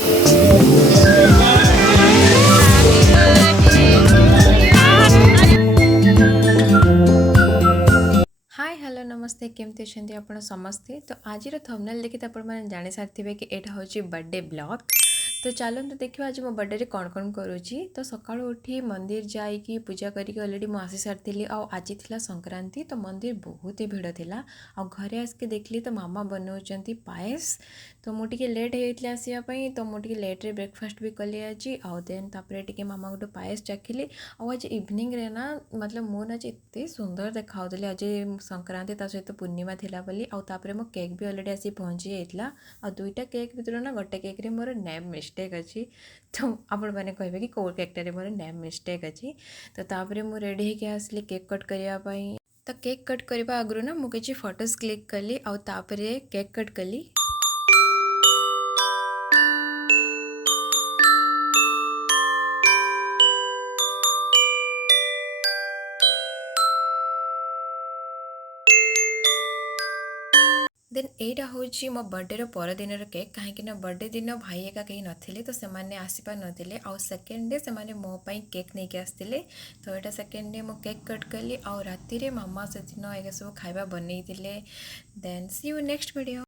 Hi hello नमस्ते केमती अच्छे आप समस्ते तो आज थंबनेल देखी तो आपने जानी सारे कि यहाँ हूँ बर्थडे ब्लॉग। तो चलते देखिए आज मो बर्थडे कौन कौन करुँची। तो सका उठी मंदिर जाकि पूजा करके अलरेडी मुझे सारी आज थी संक्रांति तो मंदिर बहुत ही भिड़ था। आ घरे आसिक देखली तो मामा बनाऊँ पायस। तो मुझे लेट होता आसवाई तो मुझे लेट्रे ब्रेकफास्ट भी कली आज आउ देन तापर मामा गोटे पायस चाखिली। आज इवनिंग रे ना मतलब मुझे आज एत सुंदर देखा आज संक्रांति ता सहित पूर्णिमा थिला बोली आउे मो केक भी अलरेडी आसी पहुँची जाता। आ दुईटा केक भितर ना गोटे केक रे मोर नेम मिस्टेक अच्छी। तो आपण मैंने कहे कि कौ केकटारे मोर नेम मिस्टेक अच्छी। तो तापर मुझे रेडी होके आसली केक कट करने। तो केक कट करने आगु ना मुझे किसी फोटोज क्लिक कली आउे केक कट कली। देन एटा हूँ मो बर्थडे परदिन केक कहीं बर्थडे दिन भाई एका कहीं नथिले तो से आसीपार नथिले आउ सेकेंड डे से मो पाई केक नहीं आसते। तो यहाँ सेकेंड डे मो केक कट कली आउ राति रे मामा से दिन एक सब खाଇବା बनई। Then see you next video.